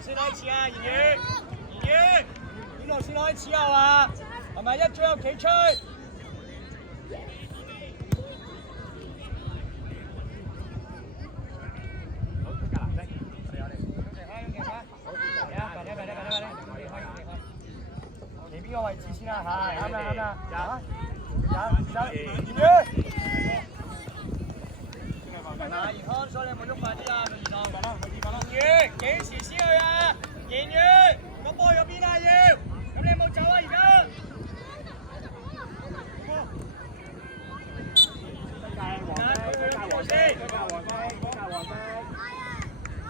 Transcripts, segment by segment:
先開始啊，言語，邊度先開始啊嘛？係咪一早有企出？你邊個位置先啊？係啱啦，走，言語。嗱，健康，所以你冇喐快啲啦，言語幾時先去啊？言語個波入邊啊要，咁你有冇走啊而家？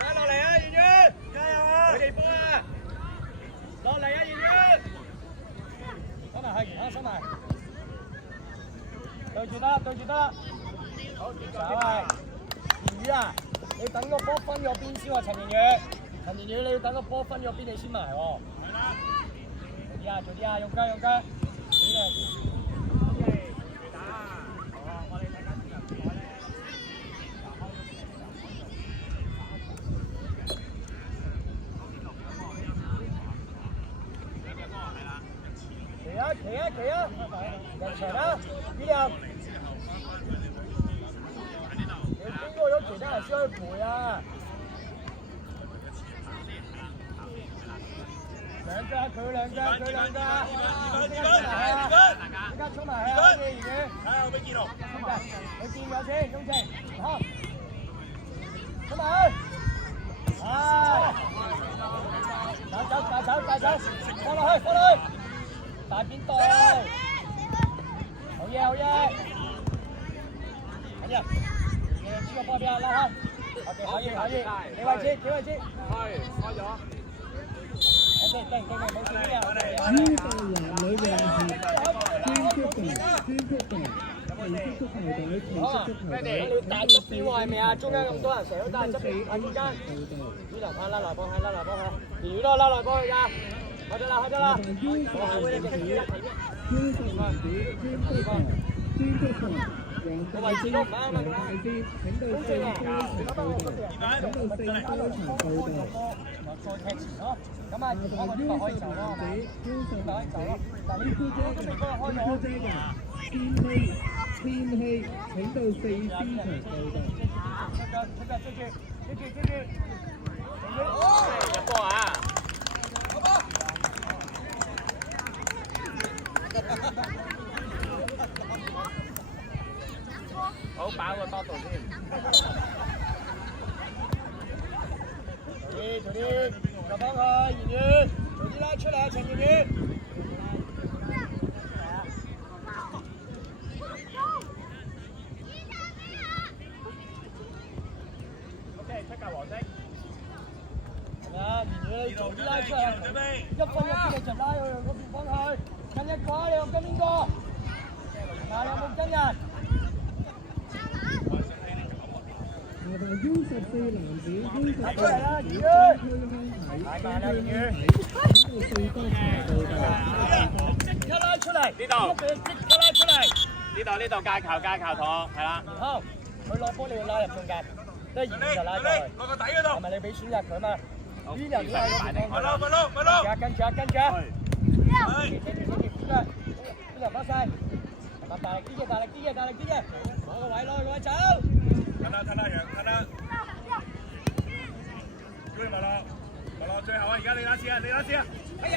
加落嚟啊，言語，加油啊！佢哋波啊，落嚟啊，言語，收埋去，健康收埋，對住得，好，走啊！言語啊，你等個波分咗邊先喎，陳言語，你要等個波分咗邊你先埋喎。做啲啊，用雞。企啊！入場啦，邊入？你經過咗其他人先可以陪啊！兩隻，即刻衝埋去啊！言語，睇下後邊見到。你見咗先，中正，好，衝埋去，走，放落去，大邊度？好嘢！緊入，你知個波邊啊？拉開。可以，你位置。係，開咗。OK，定，冇事呢樣。呢隊男女嘅係專足球隊，你大側邊喎係咪啊？中間咁多人，成日都帶側邊喺中間。呢頭派拉來波去，言語都拉來波去㗎。開得啦！我係會你哋一齊。個位置都唔啱啊！公正啊！再踢前咯，咁啊，我嗰啲咪可以走咯，係咪？但係呢個都未幫我開咗。天氣請到4邊場報道。追住！入波啊！好飽個多度先。做啲，就幫佢言語，做啲拉出嚟啊，陳言語。OK，出架黃色。係啊，言語你做啲拉出嚟，一分一邊你就拉去嗰邊幫佢。跟一個啊，你又跟邊個？嗱，有冇跟人？U14男子出嚟啦，言語！太慢啦，言語！即刻拉出嚟！呢度！即刻拉出嚟！呢度界球堂，係啦。好，佢攞波你要拉入中間，即係言語就拉過去。落個底嗰度。係咪你俾選擇佢嘛？邊人都係咁講。咪撈！跟住！邊人發勢？大力啲嘅！攞個位走！褪啦，楊，褪啦！追埋落，最後啊！而家你打試啊！哎呀！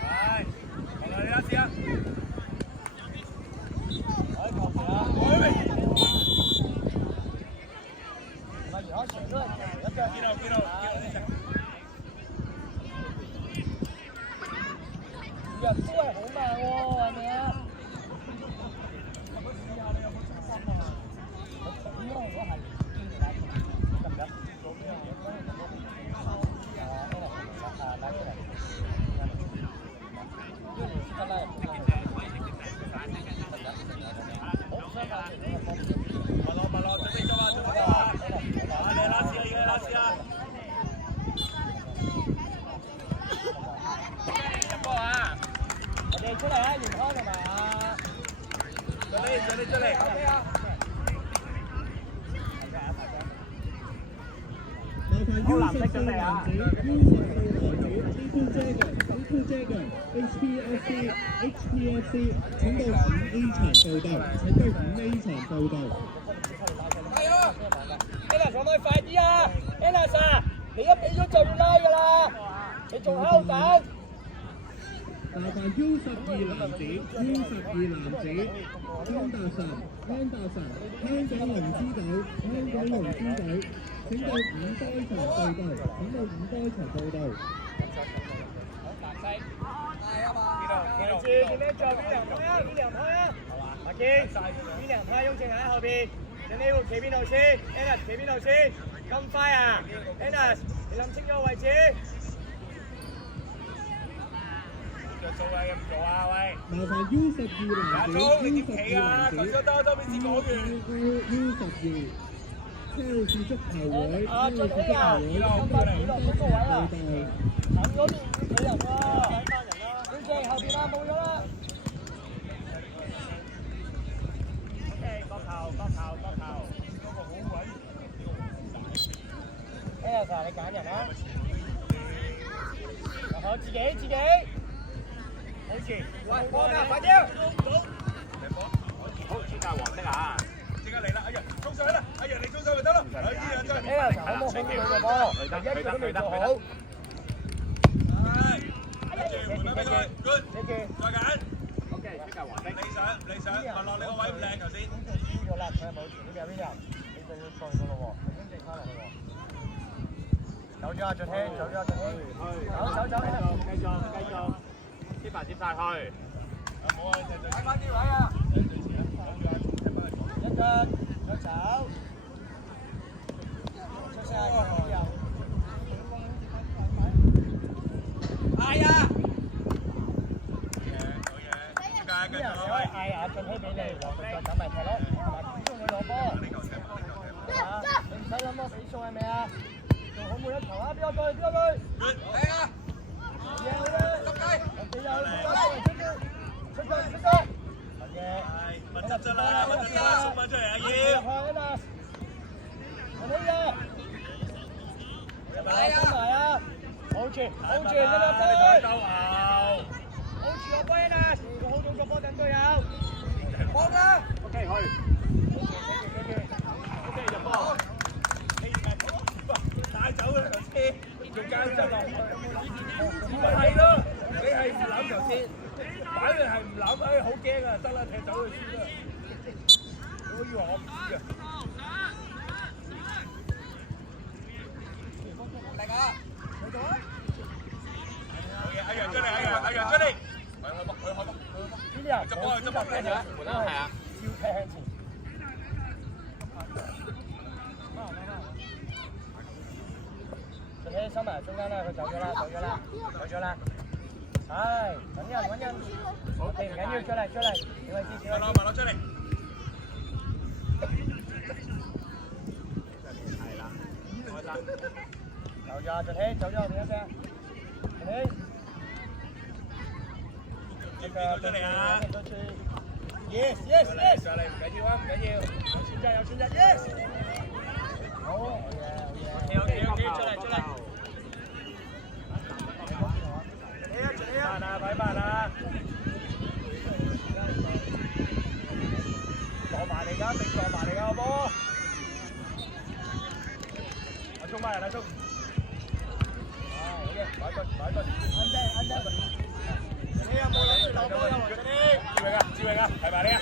係，你打試啊！好，求其啊！咪而家全都係一腳。見到。人都係好慢喎，係咪啊？麻煩 U14 男子 U14 男子 Little Dragon HPFC 請到 5A 場報到，請到 5A 場報到。加油 ！Ella 上去快啲啊 ！Ella 你一俾咗就要拉㗎啦，你仲喺度等。麻煩 U12 男子 U12 男子安達臣香港龍之隊請到5多場報到，請到5多場報到。位置點樣做 ？V2拍啊！阿堅 ，V2拍雍正喺後邊，你呢會企邊度先 ？Anna 企邊度先？咁快啊 ？Anna 你諗清楚位置。着數啊！咁做啊喂！麻煩 U12 男子 U12 男子U12 車路士足球會5多場報到。等咗邊幾人啊？雍正後邊啦，冇咗啦。OK， 角球，嗰個好位。Ella 你揀人啊！好，自己。好似，喂，幫啊，快啲！好，先教黃色啊！即刻嚟啦！哎呀，衝上去啦！哎呀，你衝上去得咯！哎呀，真係。Ella 可唔可以控到個波？一直都未做好。Good， 再揀。OK， 先教黃色。你想，問落你個位唔靚頭先。輸咗啦，佢係冇傳呢邊 William， 你就要送噶咯喎，係雍正翻嚟咯喎。走咗啊，俊熙，走。繼續。接晒去。冇啊，睇翻啲位啊。一腳再走。出聲啊！嗌啊！好嘢。繼續。嗌啊！俊熙俾你，然後再走埋踢咯。嗱，中佢攞波。你唔使諗咯，俾數係咪啊？做好每一球啊！邊個對？嚟啊！好嘢！出腳！好嘢！密質啦，送翻出嚟啊！要！嚟啊！好住，一個波！好住個波啊！好到個波等隊友。幫啦 ！OK， 去。OK， 入波。帶走啦頭先，仲加質落去。咪係咯，你係唔諗頭先，擺明係唔諗，好驚啊！得啦，踢走佢先啦。我以為我唔知啊。大家，繼續啊！好嘢，阿楊出嚟，阿楊出嚟。去開波。邊啲啊？執波，跟住啊！門啦，係啊。要踢向前。順起收埋中間啦，佢走咗啦。係，揾人。OK，唔緊要，出嚟，你位置。慢落出嚟。係啦，開啦。走咗，順起，走咗後邊一隻。順起。出嚟啊 ！Yes， 上嚟唔緊要啊，唔緊要。有選擇 ，Yes。好嘢，出嚟。快慢啊！撞埋嚟㗎，好波！阿聰翻嚟啦，聰！好嘅，擺腳，安靜。你有冇諗住攞波啊？志榮啊，係埋你啊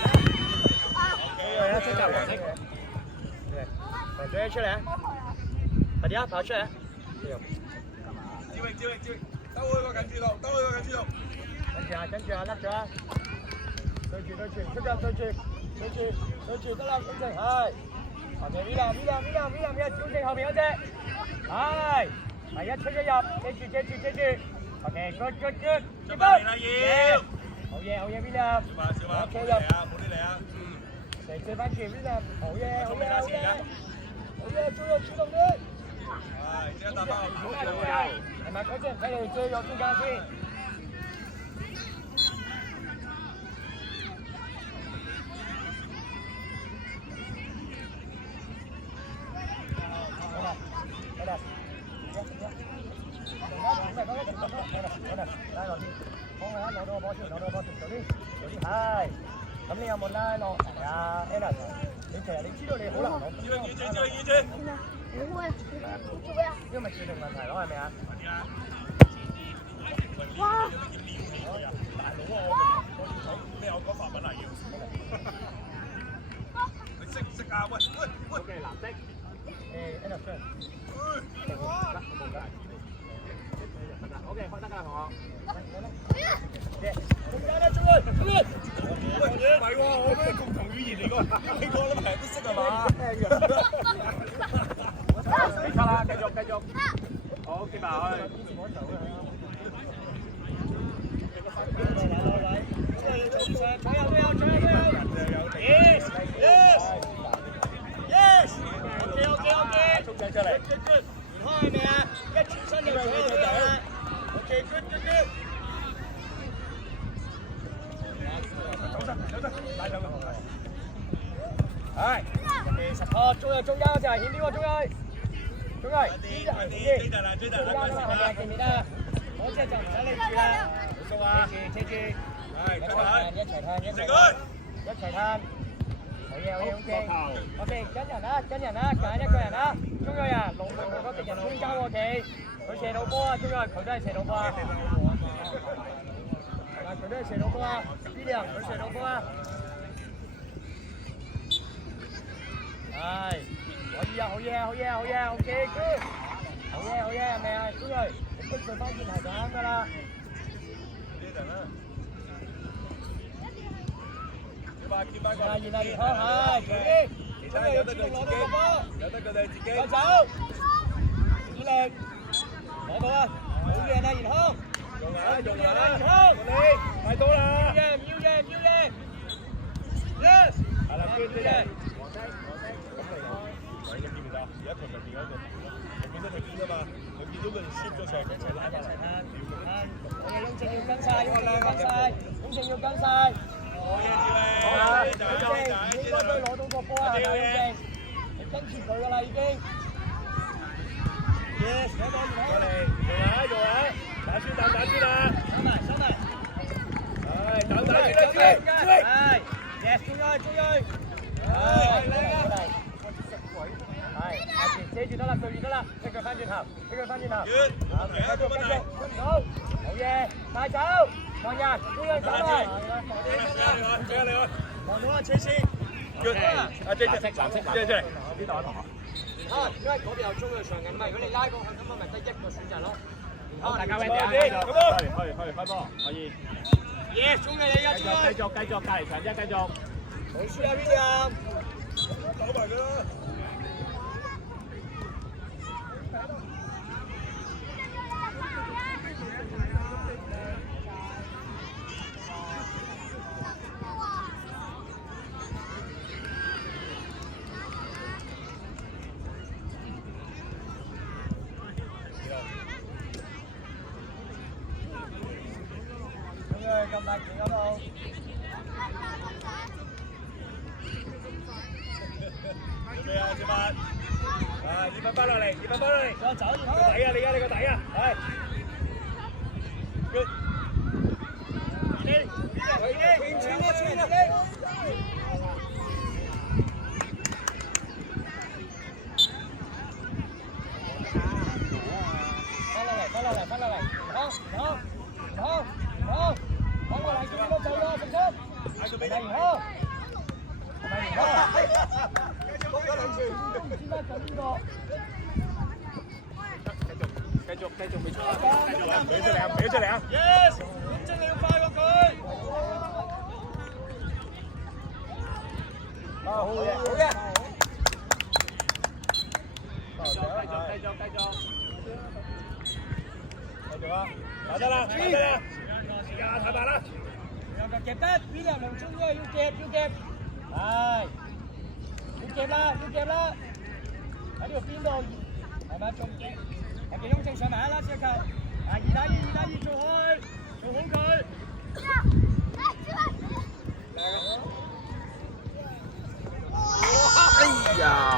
！OK， 即刻黃色嘅。追出嚟啊！快啲啊，跑出嚟！志榮，兜佢個近處度。跟住啊，甩咗啊！對住，出腳對住，得啦，雍正係。後邊 V2，雍正後邊嗰隻，係，第一出一入，遮住。OK， good， 接波。好嘢 ，V2。小馬，冇啲嚟啊，嚟追翻住 V2，好嘢，主動啲。係，即刻打翻後邊。係咪嗰隻唔使你追咗中間先？拉落啲，放下攞到個波先，攞到個波先，做啲係。咁你有冇拉落嚟啊 ？Anna， 你其實你知道你好難攞。因為決定問題咯，係咪啊？哇！大佬啊，咩我講法文嚟要？你識唔識啊？喂，OK， 藍色。Anna 先。OK， 開得㗎，同學。中間啦，中間。唔係喎，我咩共同語言嚟㗎？呢個都係都識係嘛？你錯啦，繼續。好，接埋去。Yes，OK，衝仔出嚟。開係咪啊？一轉身就左右啦。OK，good。走，拉走佢。係，10個中間嗰隻係險啲喎，中間，呢隻係險啲。中間啦，係咪記唔記得啊？嗰隻就唔使你住啦。車住。係，一齊攤。OK， 跟人啦，揀一個人啦。中國人，龍門同個敵人中間喎，佢射到波啊！中國人佢都係射到波啊！佢都係射到波啊！呢啲人佢射到波啊！係，可以啊！好嘢 ，OK， good， 好嘢，係咪啊？中國人，你跟佢翻轉頭就啱㗎啦。接翻個，係，係，其他有得佢自己，快走，主力，攞到啊，好嘢啊，元康，用啊，元康，你快到啦，要贏 ，yes， 係啦，捐啲嘢，黃西，咁你見唔見到？而家佢咪變咗一個點咯，佢見到佢點㗎嘛，佢見到佢哋 shift 咗上嚟，一齊拉埋嚟，我哋雍正要跟晒，跟晒。好嘢，應該都攞到個波啊，係咪雍正？你跟住佢㗎啦，已經。Yes， 攞到過嚟，用啊，打先啦，收埋。係，打先，係 ，yes， 中央，係，遮住得啦，對住得啦，踢佢翻轉頭，繼續，好嘢，快走，黃人，中央走啦，望到啦，車先，阿 J 藍色，呢度啊同學。因為嗰邊有中嘅場嘅，唔係如果你拉過去咁咪得一個選擇咯。好，大家 ready 啊，去開波，可以。Yes， 中嘅你㗎，繼續，隔離場啫，繼續。冇輸啊，William。走埋佢啦。咁大件嗰度，做咩啊？小八，2分翻落嚟，再走，個底啊！你個底啊，係。Good。翻落嚟，好，往過嚟，見到走啦，成功。係咪元康？先得咁呢個。繼續未出啦，俾出嚟啊 ！Yes， 真係要快過佢。好嘢。繼續啊！打得啦，時間太慢啦。夾得，邊人能衝嘅要夾，係，要夾啦，喺呢個邊度，係咪仲夾？係幾雍正上埋啦，隻球，2打2做好佢。哎呀！